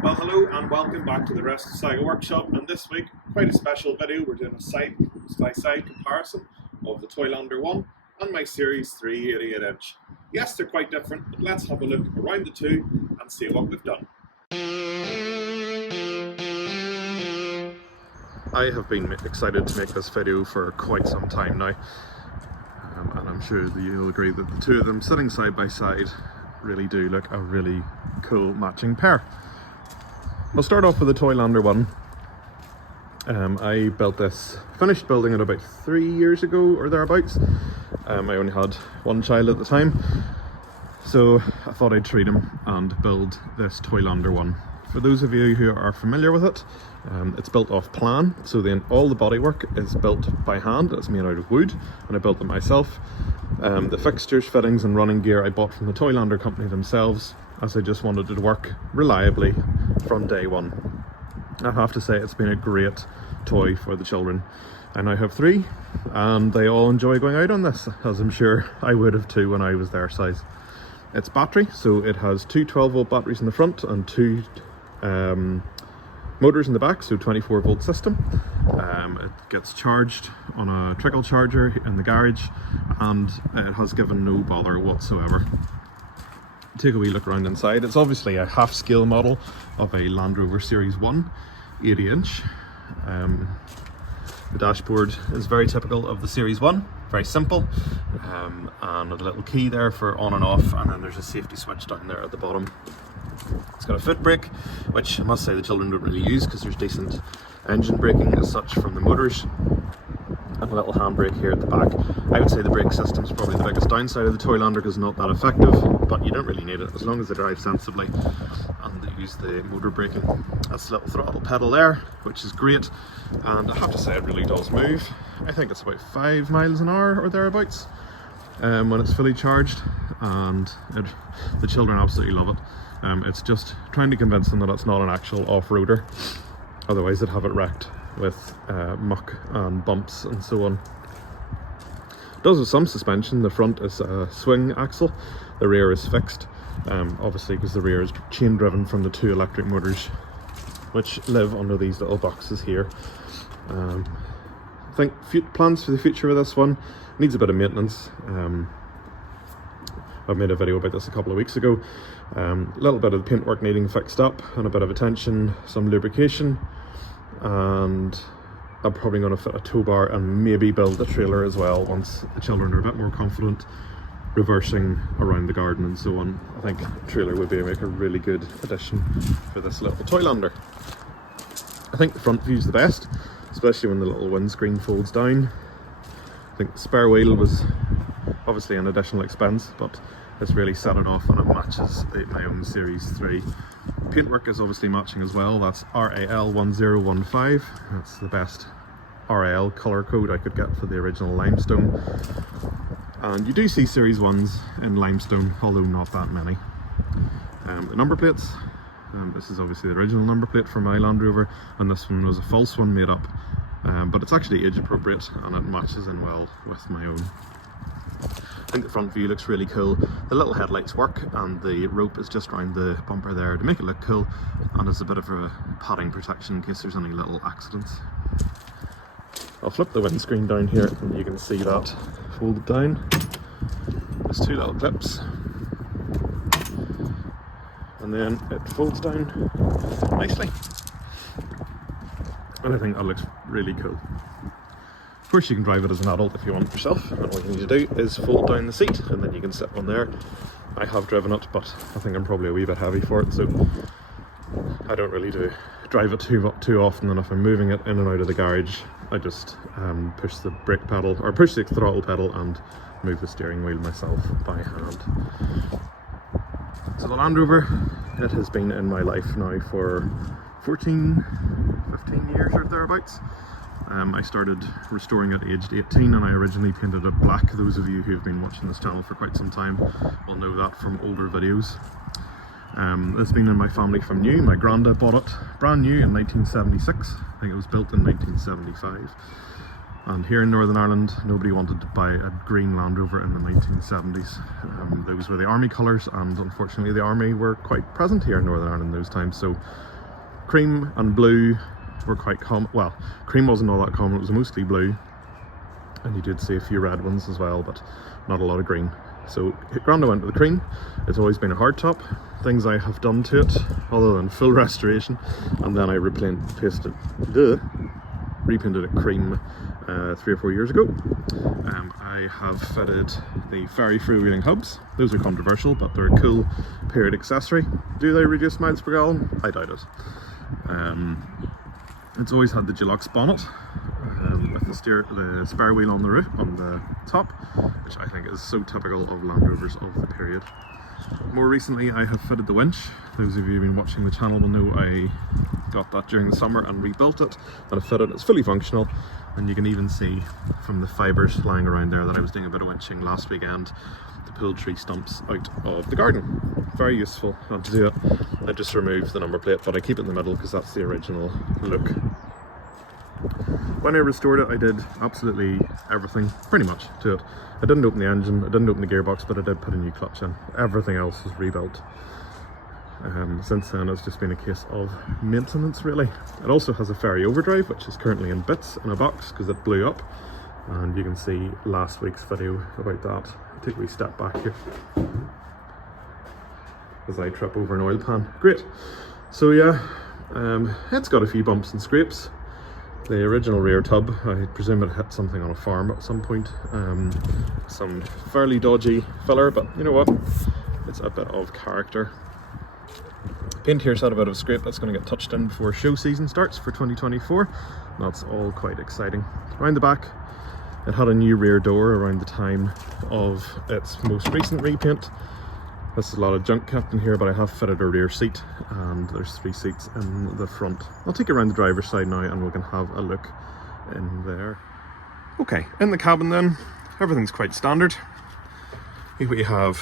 Well, hello and welcome back to the Rest of Saga Workshop, and this week, quite a special video. We're doing a side-by-side comparison of the Toylander 1 and my Series 3 88-inch. Yes, they're quite different, but let's have a look around the two and see what we've done. I have been excited to make this video for quite some time now, and I'm sure that you'll agree that the two of them sitting side by side really do look a really cool matching pair. We'll start off with the Toylander 1. I finished building it about 3 years ago or thereabouts. I only had one child at the time, so I thought I'd treat him and build this Toylander 1. For those of you who are familiar with it, it's built off plan, so then all the bodywork is built by hand. It's made out of wood, and I built it myself. The fixtures, fittings and running gear I bought from the Toylander company themselves, as I just wanted it to work reliably from day one. I have to say it's been a great toy for the children. I now have 3, and they all enjoy going out on this, as I'm sure I would have too when I was their size. It's battery, so it has two 12-volt batteries in the front and two motors in the back, so 24-volt system. It gets charged on a trickle charger in the garage, and it has given no bother whatsoever. Take a wee look around inside. It's obviously a half-scale model of a Land Rover Series 1 80-inch. The dashboard is very typical of the Series 1, very simple, and a little key there for on and off, and then there's a safety switch down there at the bottom. It's got a foot brake, which I must say the children don't really use because there's decent engine braking as such from the motors, and a little handbrake here at the back. I would say the brake system is probably the biggest downside of the Toylander because it's not that effective, but you don't really need it as long as they drive sensibly and they use the motor braking. That's a little throttle pedal there, which is great, and I have to say it really does move. I think it's about 5 miles an hour or thereabouts when it's fully charged, and the children absolutely love it. It's just trying to convince them that it's not an actual off-roader, otherwise they'd have it wrecked with muck and bumps and so on. It does have some suspension. The front is a swing axle, the rear is fixed, obviously because the rear is chain driven from the 2 electric motors which live under these little boxes here. I think plans for the future of this one needs a bit of maintenance. I made a video about this a couple of weeks ago. A little bit of the paintwork needing fixed up and a bit of attention, some lubrication, and I'm probably going to fit a tow bar and maybe build a trailer as well once the children are a bit more confident reversing around the garden and so on. I think a trailer would make a really good addition for this little Toylander. I think the front view is the best, especially when the little windscreen folds down. I think the spare wheel was obviously an additional expense, but it's really set it off and it matches my own Series 3. Paintwork is obviously matching as well. That's RAL 1015. That's the best RAL colour code I could get for the original limestone. And you do see Series 1s in limestone, although not that many. The number plates. This is obviously the original number plate for my Land Rover, and this one was a false one made up. But it's actually age appropriate and it matches in well with my own. I think the front view looks really cool. The little headlights work, and the rope is just around the bumper there to make it look cool, and there's a bit of a padding protection in case there's any little accidents. I'll flip the windscreen down here and you can see that folded down. There's 2 little clips, and then it folds down nicely, and I think that looks really cool. Of course you can drive it as an adult if you want yourself, and all you need to do is fold down the seat and then you can sit on there. I have driven it, but I think I'm probably a wee bit heavy for it, so I don't really drive it too often, and if I'm moving it in and out of the garage I just push the brake pedal or push the throttle pedal and move the steering wheel myself by hand. So the Land Rover, it has been in my life now for 15 years or thereabouts. I started restoring it aged 18, and I originally painted it black. Those of you who have been watching this channel for quite some time will know that from older videos. It's been in my family from new. My granddad bought it brand new in 1976. I think it was built in 1975. And here in Northern Ireland, nobody wanted to buy a green Land Rover in the 1970s. Those were the army colours, and unfortunately the army were quite present here in Northern Ireland those times. So cream and blue were quite common. Well, cream wasn't all that common, it was mostly blue. And you did see a few red ones as well, but not a lot of green. So grand I went with the cream. It's always been a hardtop. Things I have done to it, other than full restoration, and then I repainted it cream 3 or 4 years ago. I have fitted the Ferry freewheeling hubs. Those are controversial, but they're a cool period accessory. Do they reduce miles per gallon? I doubt it. It's always had the deluxe bonnet with the spare wheel on the roof, on the top, which I think is so typical of Land Rovers of the period. More recently, I have fitted the winch. Those of you who've been watching the channel will know I got that during the summer and rebuilt it, and I fitted it. It's fully functional, and you can even see from the fibres lying around there that I was doing a bit of winching last weekend to pull tree stumps out of the garden. Very useful. And to do it, I just removed the number plate, but I keep it in the middle because that's the original look. When I restored it, I did absolutely everything, pretty much, to it. I didn't open the engine, I didn't open the gearbox, but I did put a new clutch in. Everything else was rebuilt. Since then, it's just been a case of maintenance, really. It also has a Ferry overdrive, which is currently in bits in a box because it blew up. And you can see last week's video about that. I'll take a wee step back here as I trip over an oil pan. Great. So yeah, it's got a few bumps and scrapes. The original rear tub, I presume it hit something on a farm at some point. Some fairly dodgy filler, but you know what? It's a bit of character. Paint here's had a bit of a scrape. That's going to get touched in before show season starts for 2024. That's all quite exciting. Around the back, it had a new rear door around the time of its most recent repaint. This is a lot of junk kept in here, but I have fitted a rear seat, and there's 3 seats in the front. I'll take you around the driver's side now and we can have a look in there. Okay, in the cabin then, everything's quite standard. Here we have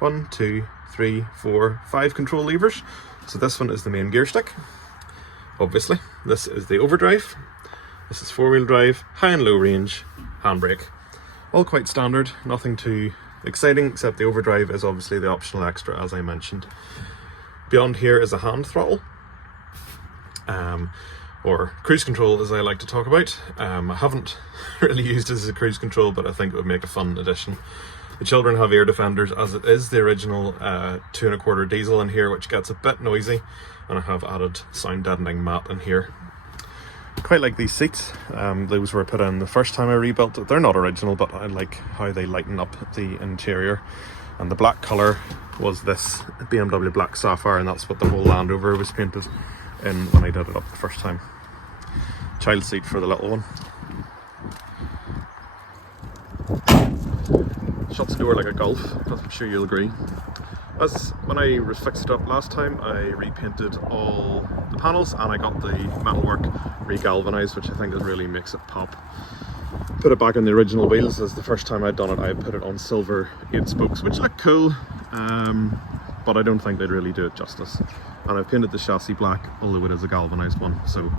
1, 2, 3, 4, 5 control levers. So this one is the main gear stick, obviously. This is the overdrive. This is 4-wheel drive, high and low range, handbrake. All quite standard, nothing too exciting, except the overdrive is obviously the optional extra, as I mentioned. Beyond here is a hand throttle, or cruise control as I like to talk about. I haven't really used this as a cruise control, but I think it would make a fun addition. The children have ear defenders, as it is the original 2 1/4 diesel in here, which gets a bit noisy, and I have added sound deadening mat in here. Quite like these seats. Those were put in the first time I rebuilt it. They're not original, but I like how they lighten up the interior. And the black colour was this BMW Black Sapphire, and that's what the whole Land Rover was painted in when I did it up the first time. Child seat for the little one. Shuts the door like a Golf, I'm sure you'll agree. As when I fixed it up last time, I repainted all the panels and I got the metalwork re-galvanized, which I think really makes it pop. Put it back on the original wheels, as the first time I'd done it I put it on silver 8 spokes, which look cool, but I don't think they'd really do it justice. And I've painted the chassis black, although it is a galvanized one, so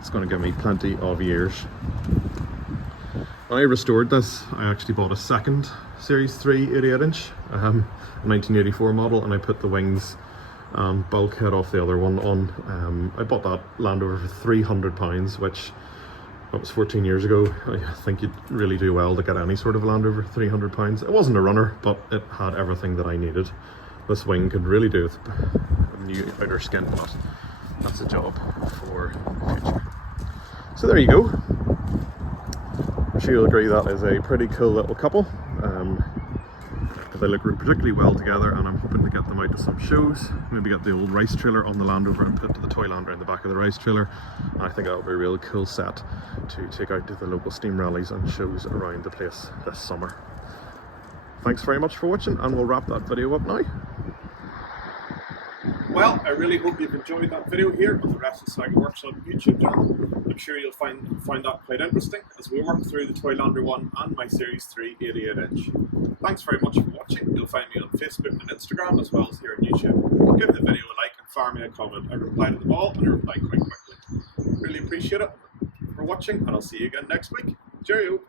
it's going to give me plenty of years. When I restored this, I actually bought a second Series 3 88-inch, a 1984 model, and I put the wings and bulkhead off the other one on. I bought that Land Rover for £300, which that was 14 years ago. I think you'd really do well to get any sort of Land Rover for £300. It wasn't a runner, but it had everything that I needed. This wing could really do with a new outer skin, but that's a job for the future. So there you go. I'm sure you'll agree that is a pretty cool little couple. They look particularly well together, and I'm hoping to get them out to some shows. Maybe get the old rice trailer on the Land Rover and put the Toylander in the back of the rice trailer. And I think that would be a really cool set to take out to the local steam rallies and shows around the place this summer. Thanks very much for watching, and we'll wrap that video up now. Well, I really hope you've enjoyed that video here of the Rest of Cycle Workshop YouTube channel. I'm sure you'll find that quite interesting as we work through the Toylander 1 and my Series 3 88-inch. Thanks very much for watching. You'll find me on Facebook and Instagram, as well as here on YouTube. Give the video a like and fire me a comment. I reply to them all, and I reply quite quickly. Really appreciate it. for watching, and I'll see you again next week. Cheerio!